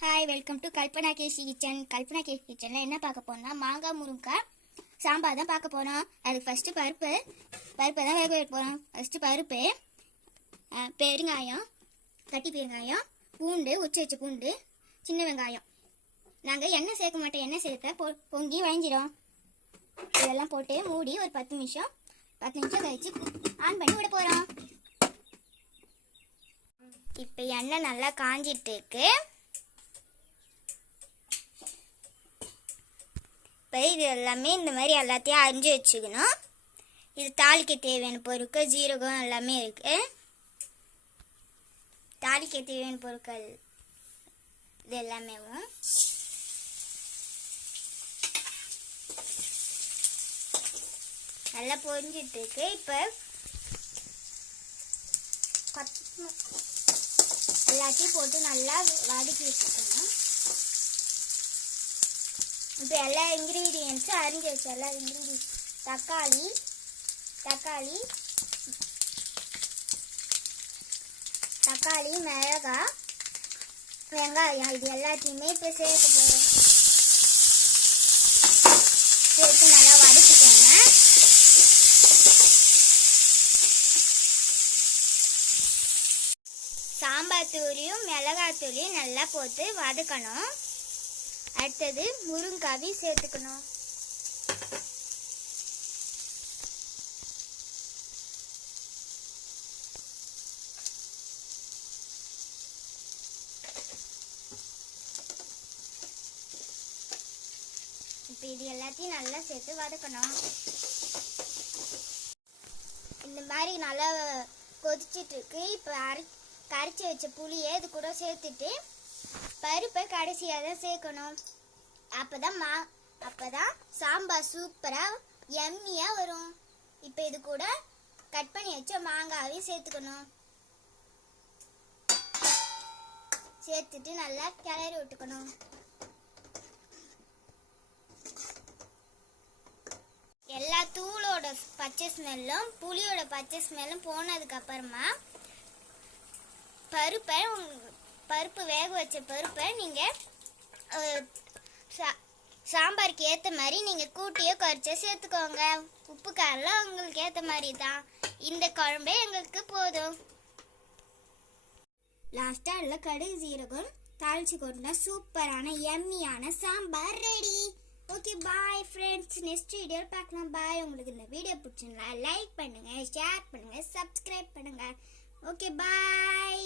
Hi welcome to Kalpana KC kitchen Kalpana KC கிச்சனில் என்ன பார்க்க போறோம்னா மாங்காய் முருங்காய் சாம்பார் தான் பார்க்க போகிறோம் அதுக்கு ஃபஸ்ட்டு பருப்பு பருப்பை தான் வேக வைக்க போகிறோம் ஃபஸ்ட்டு பருப்பு பெருங்காயம் கட்டி பெருங்காயம் பூண்டு உச்சி வச்ச பூண்டு சின்ன வெங்காயம். நாங்கள் எண்ணெய் சேர்க்க மாட்டோம். எண்ணெய் சேர்த்த பொ பொங்கி வழிஞ்சிடும் இதெல்லாம் போட்டு மூடி ஒரு பத்து நிமிஷம் பத்து நிமிஷம் கழிச்சு ஆன் பண்ணி விட போகிறோம் இப்போ எண்ணெய் நல்லா காஞ்சிட்டு இருக்கு. இப்போ இது எல்லாமே இந்த மாதிரி எல்லாத்தையும் அரிஞ்சு வச்சுக்கணும். இது தாளிக்க தேவையான பொருட்கள் ஜீரகம் எல்லாமே இருக்கு. தாளிக்க தேவையான பொருட்கள் இது எல்லாமே நல்லா பொரிஞ்சிட்டு இருக்கு. இப்போ எல்லாத்தையும் போட்டு நல்லா வதக்கி வச்சுக்கணும். இப்போ எல்லா இன்க்ரீடியன்ஸும் அரிஞ்சு வச்சு எல்லா இன்க்ரீடியன்ஸ் தக்காளி தக்காளி தக்காளி மிளகாய் வெங்காயம். இது எல்லாத்தையுமே இப்போ சேர்க்க போகிறோம் சேர்த்து நல்லா வதக்கிக்கோங்க. சாம்பார் தூளியும் மிளகாய் தூளியும் நல்லா போட்டு வதக்கணும். அடுத்தது முருங்காவி சேர்த்துக்கணும். இப்போ இது எல்லாத்தையும் நல்லா சேர்த்து வதக்கணும். இந்த மாதிரி நல்லா கொதிச்சிட்டு இருக்கு. இப்போ அரை கரைச்சி வச்ச புளியை இது கூட சேர்த்துட்டு பருப்பை கடைசியாக தான் சேர்க்கணும். அப்பதான் மா அப்பதான் சாம்பார் சூப்பராக எம்மியாக வரும். இப்போ இது கூட கட் பண்ணி வச்ச மாங்காவையும் சேர்த்துக்கணும். சேர்த்துட்டு நல்லா கிளறி விட்டுக்கணும். எல்லா தூளோட பச்சை ஸ்மெல்லும் புளியோட பச்சை ஸ்மெல்லும் போனதுக்கு அப்புறமா பருப்பை பருப்பு வேக வச்ச பருப்பை நீங்கள் சாம்பாருக்கு ஏற்ற மாதிரி நீங்கள் கூட்டியோ குறைச்சோ சேர்த்துக்கோங்க. உப்பு காரெல்லாம் உங்களுக்கு ஏற்ற மாதிரி தான். இந்த குழம்பே எங்களுக்கு போதும். லாஸ்ட்டாக இல்லை கடுகு ஜீரகம் தாளிச்சு கொண்டா சூப்பரான எம்மியான sambar ready okay bye friends next video பார்க்கலாம். பாய் உங்களுக்கு இந்த வீடியோ பிடிச்சிருந்தா லைக் பண்ணுங்கள் ஷேர் பண்ணுங்கள் சப்ஸ்கிரைப் பண்ணுங்கள் ஓகே பாய்